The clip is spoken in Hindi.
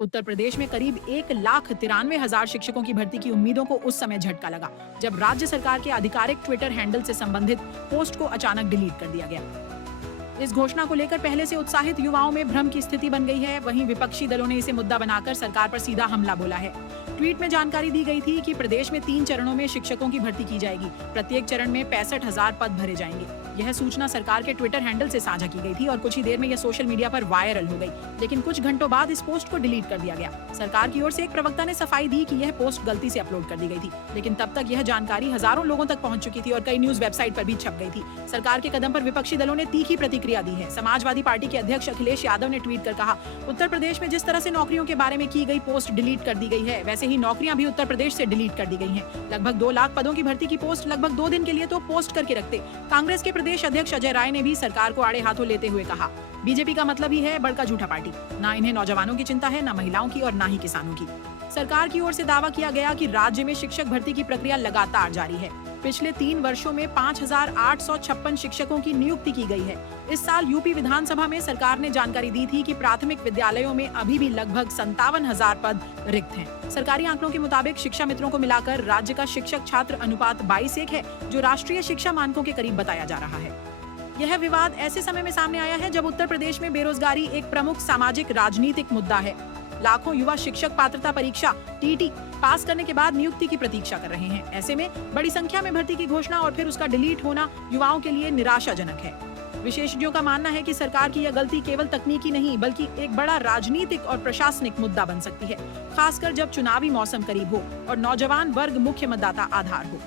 उत्तर प्रदेश में करीब 1,93,000 शिक्षकों की भर्ती की उम्मीदों को उस समय झटका लगा, जब राज्य सरकार के आधिकारिक ट्विटर हैंडल से संबंधित पोस्ट को अचानक डिलीट कर दिया गया। इस घोषणा को लेकर पहले से उत्साहित युवाओं में भ्रम की स्थिति बन गई है। वहीं विपक्षी दलों ने इसे मुद्दा बनाकर सरकार पर सीधा हमला बोला है। ट्वीट में जानकारी दी गई थी कि प्रदेश में 3 चरणों में शिक्षकों की भर्ती की जाएगी। प्रत्येक चरण में 65,000 पद भरे जाएंगे। यह सूचना सरकार के ट्विटर हैंडल से साझा की गई थी और कुछ ही देर में यह सोशल मीडिया पर वायरल हो गई। लेकिन कुछ घंटों बाद इस पोस्ट को डिलीट कर दिया गया। सरकार की ओर से एक प्रवक्ता ने सफाई दी कि यह पोस्ट गलती से अपलोड कर दी गई थी, लेकिन तब तक यह जानकारी हजारों लोगों तक पहुंच चुकी थी और कई न्यूज वेबसाइट पर भी छप गई थी। सरकार के कदम पर विपक्षी दलों ने तीखी प्रतिक्रिया दी है। समाजवादी पार्टी के अध्यक्ष अखिलेश यादव ने ट्वीट कर कहा, उत्तर प्रदेश में जिस तरह से नौकरियों के बारे में की गई पोस्ट डिलीट कर दी गई है, वैसे ही नौकरियां भी उत्तर प्रदेश से डिलीट कर दी गई हैं। लगभग 2 लाख पदों की भर्ती की पोस्ट लगभग 2 दिन के लिए तो पोस्ट करके रखते। कांग्रेस के प्रदेश अध्यक्ष अजय राय ने भी सरकार को आड़े हाथों लेते हुए कहा, बीजेपी का मतलब ही है बड़का झूठा पार्टी। ना इन्हें नौजवानों की चिंता है, ना महिलाओं की और ना ही किसानों की। सरकार की ओर से दावा किया गया कि राज्य में शिक्षक भर्ती की प्रक्रिया लगातार जारी है। पिछले 3 वर्षों में 5,856 शिक्षकों की नियुक्ति की गई है। इस साल यूपी विधानसभा में सरकार ने जानकारी दी थी कि प्राथमिक विद्यालयों में अभी भी लगभग 57,000 पद रिक्त हैं। सरकारी आंकड़ों के मुताबिक शिक्षा मित्रों को मिलाकर राज्य का शिक्षक छात्र अनुपात 22:1 है, जो राष्ट्रीय शिक्षा मानकों के करीब बताया जा रहा है। यह विवाद ऐसे समय में सामने आया है जब उत्तर प्रदेश में बेरोजगारी एक प्रमुख सामाजिक राजनीतिक मुद्दा है। लाखों युवा शिक्षक पात्रता परीक्षा टीटी पास करने के बाद नियुक्ति की प्रतीक्षा कर रहे हैं। ऐसे में बड़ी संख्या में भर्ती की घोषणा और फिर उसका डिलीट होना युवाओं के लिए निराशाजनक है। विशेषज्ञों का मानना है कि सरकार की यह गलती केवल तकनीकी नहीं बल्कि एक बड़ा राजनीतिक और प्रशासनिक मुद्दा बन सकती है, खासकर जब चुनावी मौसम करीब हो और नौजवान वर्ग मुख्य मतदाता आधार हो।